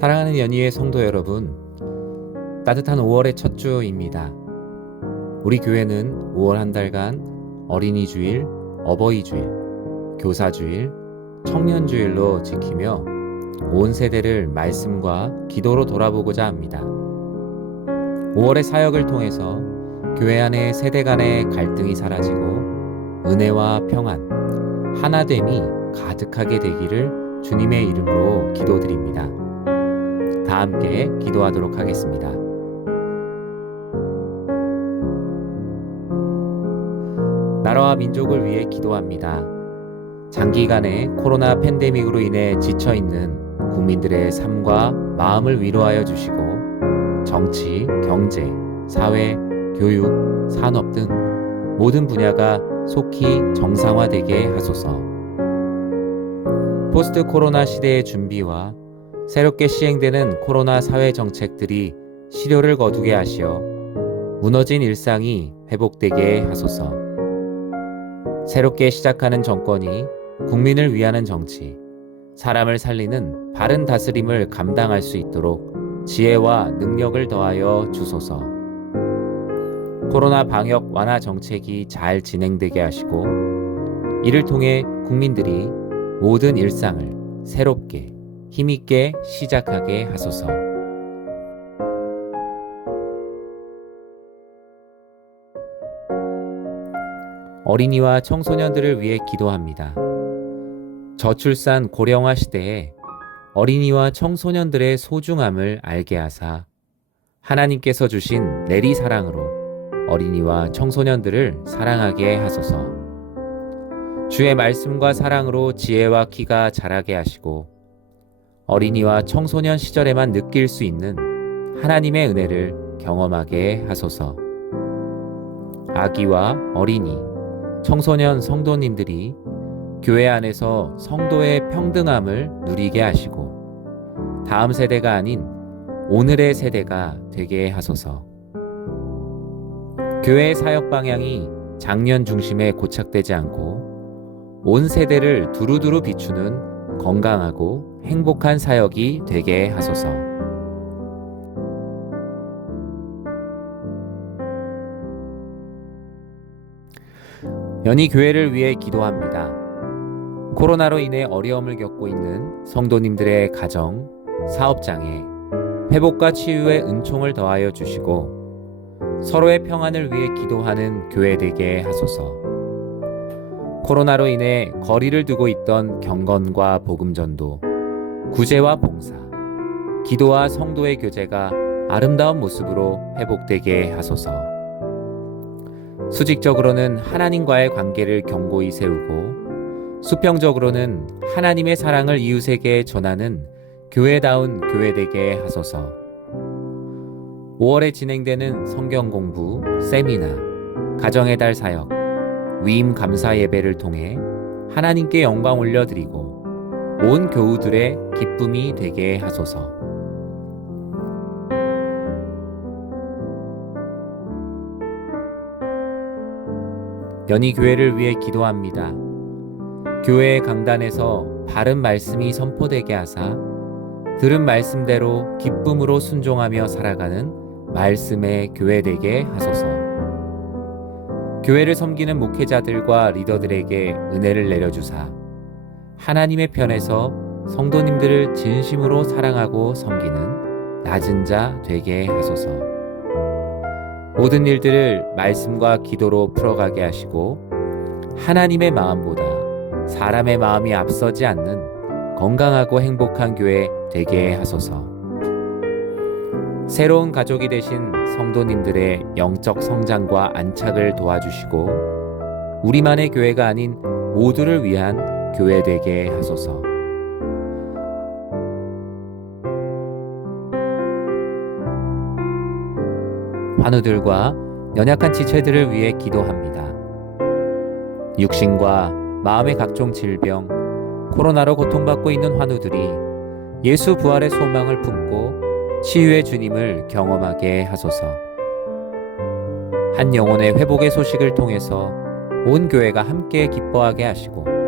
사랑하는 연희의 성도 여러분, 따뜻한 5월의 첫 주입니다. 우리 교회는 5월 한 달간 어린이 주일, 어버이 주일, 교사 주일, 청년 주일로 지키며 온 세대를 말씀과 기도로 돌아보고자 합니다. 5월의 사역을 통해서 교회 안에 세대 간의 갈등이 사라지고 은혜와 평안, 하나됨이 가득하게 되기를 주님의 이름으로 기도드립니다. 다 함께 기도하도록 하겠습니다. 나라와 민족을 위해 기도합니다. 장기간의 코로나 팬데믹으로 인해 지쳐있는 국민들의 삶과 마음을 위로하여 주시고 정치, 경제, 사회, 교육, 산업 등 모든 분야가 속히 정상화되게 하소서. 포스트 코로나 시대의 준비와 새롭게 시행되는 코로나 사회 정책들이 실효를 거두게 하시어 무너진 일상이 회복되게 하소서. 새롭게 시작하는 정권이 국민을 위하는 정치, 사람을 살리는 바른 다스림을 감당할 수 있도록 지혜와 능력을 더하여 주소서. 코로나 방역 완화 정책이 잘 진행되게 하시고 이를 통해 국민들이 모든 일상을 새롭게 힘있게 시작하게 하소서. 어린이와 청소년들을 위해 기도합니다. 저출산 고령화 시대에 어린이와 청소년들의 소중함을 알게 하사 하나님께서 주신 내리 사랑으로 어린이와 청소년들을 사랑하게 하소서. 주의 말씀과 사랑으로 지혜와 키가 자라게 하시고 어린이와 청소년 시절에만 느낄 수 있는 하나님의 은혜를 경험하게 하소서. 아기와 어린이, 청소년 성도님들이 교회 안에서 성도의 평등함을 누리게 하시고 다음 세대가 아닌 오늘의 세대가 되게 하소서. 교회의 사역 방향이 장년 중심에 고착되지 않고 온 세대를 두루두루 비추는 건강하고 행복한 사역이 되게 하소서. 연희 교회를 위해 기도합니다. 코로나로 인해 어려움을 겪고 있는 성도님들의 가정, 사업장에 회복과 치유의 은총을 더하여 주시고 서로의 평안을 위해 기도하는 교회 되게 하소서. 코로나로 인해 거리를 두고 있던 경건과 복음전도, 구제와 봉사, 기도와 성도의 교제가 아름다운 모습으로 회복되게 하소서. 수직적으로는 하나님과의 관계를 견고히 세우고 수평적으로는 하나님의 사랑을 이웃에게 전하는 교회다운 교회 되게 하소서. 5월에 진행되는 성경 공부, 세미나, 가정의 달 사역, 위임 감사 예배를 통해 하나님께 영광 올려드리고 온 교우들의 기쁨이 되게 하소서. 연희 교회를 위해 기도합니다. 교회의 강단에서 바른 말씀이 선포되게 하사 들은 말씀대로 기쁨으로 순종하며 살아가는 말씀의 교회 되게 하소서. 교회를 섬기는 목회자들과 리더들에게 은혜를 내려주사 하나님의 편에서 성도님들을 진심으로 사랑하고 섬기는 낮은 자 되게 하소서. 모든 일들을 말씀과 기도로 풀어가게 하시고 하나님의 마음보다 사람의 마음이 앞서지 않는 건강하고 행복한 교회 되게 하소서. 새로운 가족이 되신 성도님들의 영적 성장과 안착을 도와주시고 우리만의 교회가 아닌 모두를 위한 교회 되게 하소서. 환우들과 연약한 지체들을 위해 기도합니다. 육신과 마음의 각종 질병, 코로나로 고통받고 있는 환우들이 예수 부활의 소망을 품고 치유의 주님을 경험하게 하소서. 한 영혼의 회복의 소식을 통해서 온 교회가 함께 기뻐하게 하시고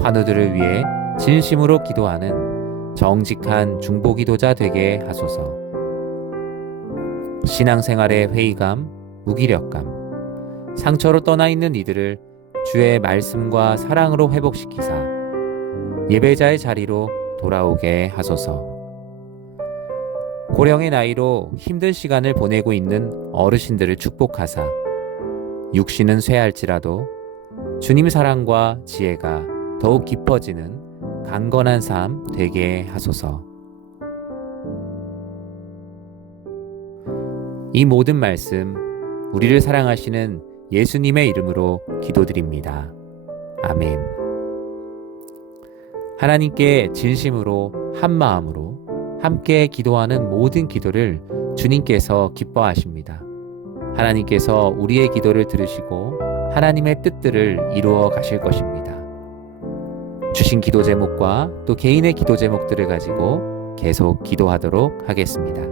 환우들을 위해 진심으로 기도하는 정직한 중보기도자 되게 하소서. 신앙생활의 회의감, 무기력감, 상처로 떠나 있는 이들을 주의 말씀과 사랑으로 회복시키사 예배자의 자리로 돌아오게 하소서. 고령의 나이로 힘든 시간을 보내고 있는 어르신들을 축복하사 육신은 쇠할지라도 주님 사랑과 지혜가 더욱 깊어지는 강건한 삶 되게 하소서. 이 모든 말씀 우리를 사랑하시는 예수님의 이름으로 기도드립니다. 아멘. 하나님께 진심으로 한 마음으로 함께 기도하는 모든 기도를 주님께서 기뻐하십니다. 하나님께서 우리의 기도를 들으시고 하나님의 뜻들을 이루어 가실 것입니다. 주신 기도 제목과 또 개인의 기도 제목들을 가지고 계속 기도하도록 하겠습니다.